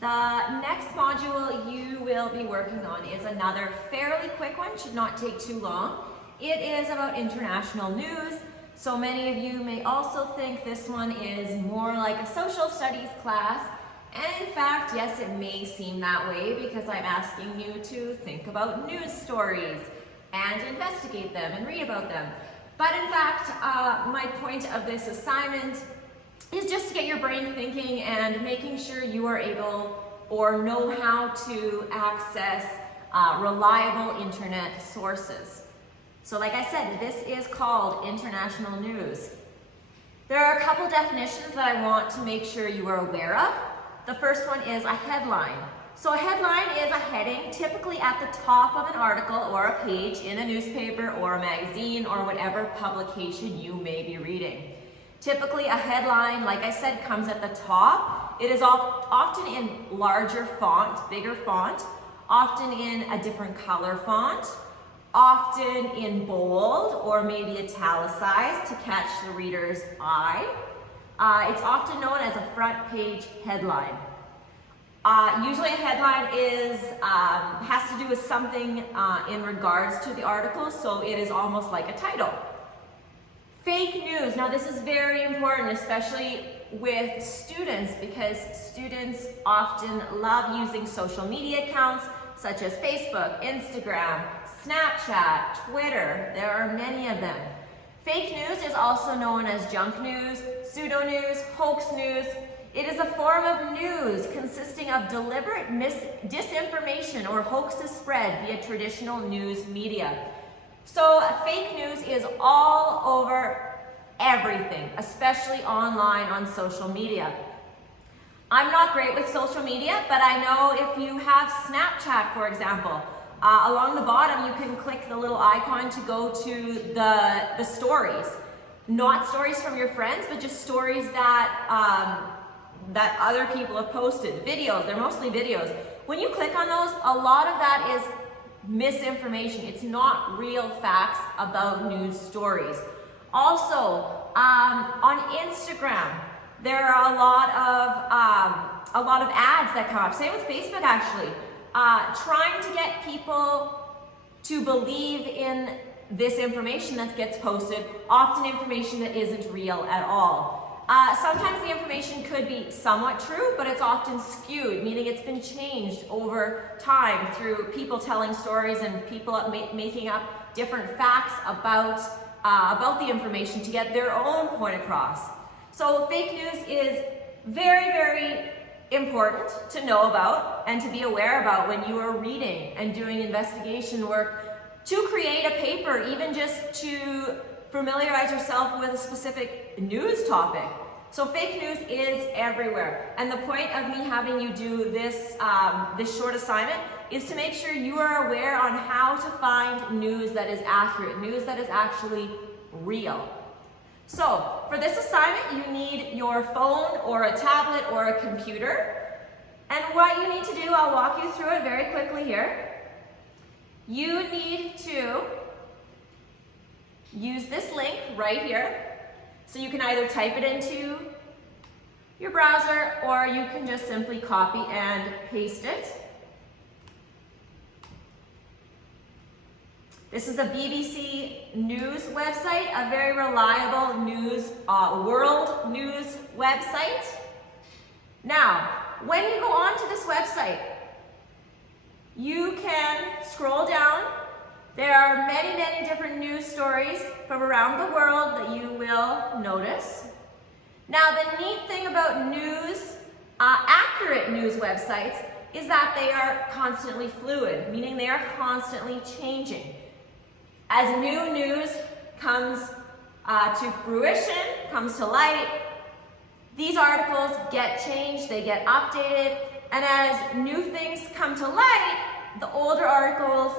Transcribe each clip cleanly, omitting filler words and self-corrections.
The next module you will be working on is another fairly quick one, should not take too long. It is about international news. So many of you may also think this one is more like a social studies class. And in fact, yes, it may seem that way because I'm asking you to think about news stories and investigate them and read about them. But in fact, my point of this assignment is just to get your brain thinking and making sure you are able or know how to access reliable internet sources. So like I said, this is called international news. There are a couple definitions that I want to make sure you are aware of. The first one is a headline. So a headline is a heading typically at the top of an article or a page in a newspaper or a magazine or whatever publication you may be reading. Typically a headline, like I said, comes at the top. It is often in larger font, bigger font, often in a different color font, often in bold or maybe italicized to catch the reader's eye. It's often known as a front page headline. Usually a headline has to do with something in regards to the article, so it is almost like a title. Fake news. Now this is very important, especially with students, because students often love using social media accounts such as Facebook, Instagram, Snapchat, Twitter. There are many of them. Fake news is also known as junk news, pseudo news, hoax news. It is a form of news consisting of deliberate disinformation or hoaxes spread via traditional news media. So fake news is all over everything, especially online on social media. I'm not great with social media, but I know if you have Snapchat, for example, along the bottom you can click the little icon to go to the stories. Not stories from your friends, but just stories that that other people have posted. Videos, they're mostly videos. When you click on those, a lot of that is misinformation. It's not real facts about news stories. Also, on Instagram, there are a lot of ads that come up. Same with Facebook, actually. Trying to get people to believe in this information that gets posted, often information that isn't real at all. Sometimes the information could be somewhat true, but it's often skewed, meaning it's been changed over time through people telling stories and people making up different facts about the information to get their own point across. So fake news is very, very important to know about and to be aware about when you are reading and doing investigation work to create a paper, even just to familiarize yourself with a specific news topic. So fake news is everywhere. And the point of me having you do this, this short assignment is to make sure you are aware on how to find news that is accurate, news that is actually real. So for this assignment, you need your phone or a tablet or a computer. And what you need to do, I'll walk you through it very quickly here. You need to use this link right here. So you can either type it into your browser or you can just simply copy and paste it. This is a BBC News website, a very reliable news, world news website. Now, when you go onto this website, you can scroll down. There are many, many different news stories from around the world that you will notice. Now, the neat thing about news, accurate news websites, is that they are constantly fluid, meaning they are constantly changing. As new news comes to fruition, comes to light, these articles get changed, they get updated, and as new things come to light, the older articles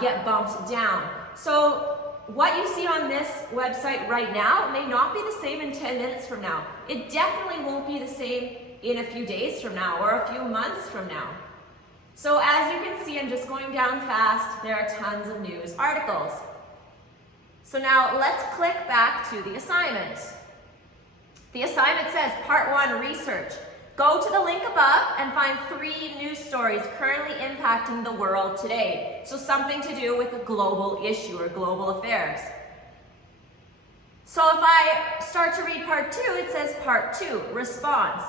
get bumped down. So what you see on this website right now may not be the same in 10 minutes from now. It definitely won't be the same in a few days from now or a few months from now. So as you can see, I'm just going down fast. There are tons of news articles. So now let's click back to the assignment. The assignment says Part 1, Research. Go to the link above and find 3 news stories currently impacting the world today. So something to do with a global issue or global affairs. So if I start to read part 2, it says part 2, response.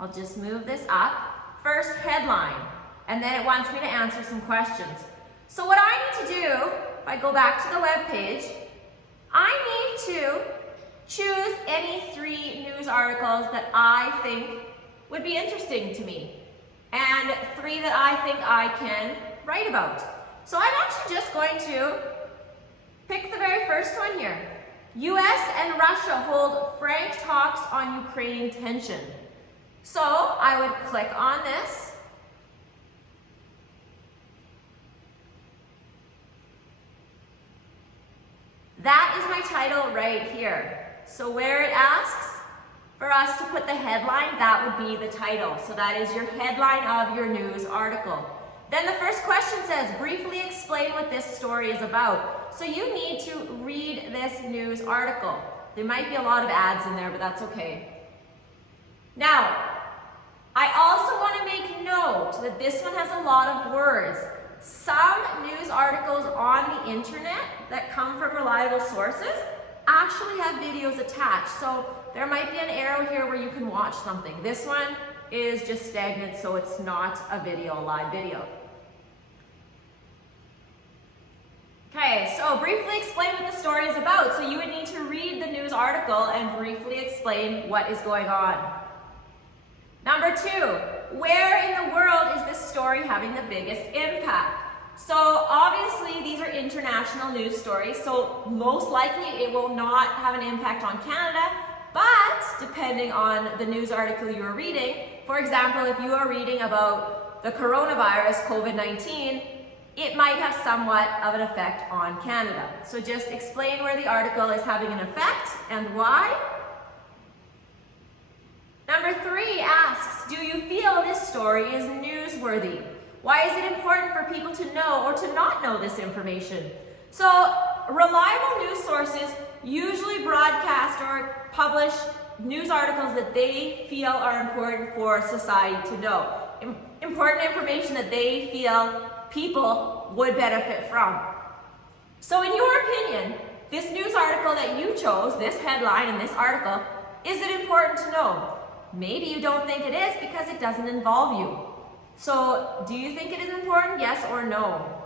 I'll just move this up. First, headline. And then it wants me to answer some questions. So what I need to do, if I go back to the web page, I need to choose any 3 news articles that I think would be interesting to me, and 3 that I think I can write about. So I'm actually just going to pick the very first one here. US and Russia hold frank talks on Ukraine tension. So I would click on this. That is my title right here. So where it asks for us to put the headline, that would be the title. So that is your headline of your news article. Then the first question says, briefly explain what this story is about. So you need to read this news article. There might be a lot of ads in there, but that's okay. Now, I also want to make note that this one has a lot of words. Some news articles on the internet that come from reliable sources actually have videos attached. So there might be an arrow here where you can watch something. This one is just stagnant, so it's not a video, a live video. Okay, so briefly explain what the story is about. So you would need to read the news article and briefly explain what is going on. Number 2, where in the world is this story having the biggest impact? So obviously these are international news stories, so most likely it will not have an impact on Canada, but depending on the news article you are reading, for example, if you are reading about the coronavirus, COVID-19, it might have somewhat of an effect on Canada. So just explain where the article is having an effect and why. Number 3 asks, do you feel this story is newsworthy? Why is it important for people to know or to not know this information? So reliable news sources usually broadcast or publish news articles that they feel are important for society to know. Important information that they feel people would benefit from. So in your opinion, this news article that you chose, this headline in this article, is it important to know? Maybe you don't think it is because it doesn't involve you. So do you think it is important? Yes or no?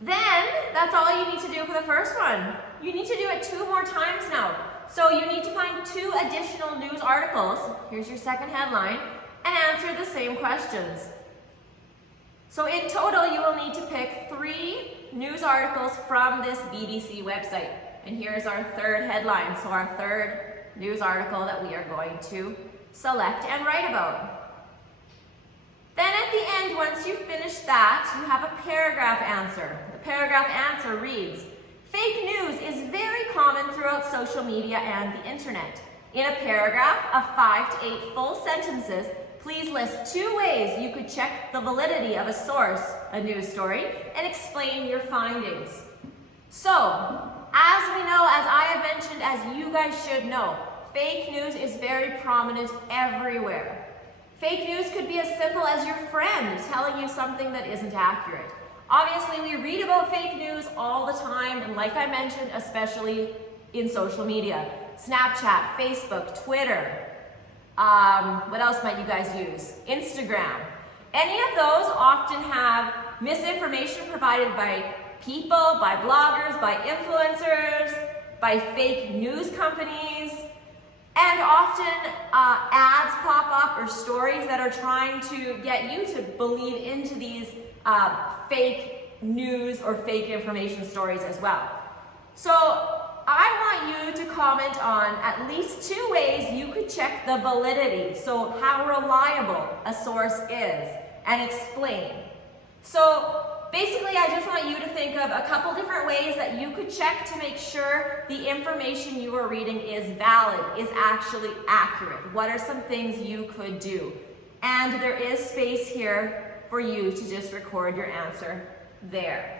Then that's all you need to do for the first one. You need to do it 2 more times now. So you need to find 2 additional news articles, here's your second headline, and answer the same questions. So in total, you will need to pick 3 news articles from this BBC website. And here's our third headline, so our third news article that we are going to select and write about. Then at the end, once you finish that, you have a paragraph answer. The paragraph answer reads, fake news is very common throughout social media and the internet. In a paragraph of 5 to 8 full sentences, please list 2 ways you could check the validity of a source, a news story, and explain your findings. So, as we know, as I have mentioned, as you guys should know, fake news is very prominent everywhere. Fake news could be as simple as your friend telling you something that isn't accurate. Obviously, we read about fake news all the time, and like I mentioned, especially in social media. Snapchat, Facebook, Twitter. What else might you guys use? Instagram. Any of those often have misinformation provided by people, by bloggers, by influencers, by fake news companies, and often ads pop up or stories that are trying to get you to believe into these fake news or fake information stories as well. So I want you to comment on at least 2 ways you could check the validity, so how reliable a source is, and explain. So basically, I just want you to think of a couple different ways that you could check to make sure the information you are reading is valid, is actually accurate. What are some things you could do? And there is space here for you to just record your answer there.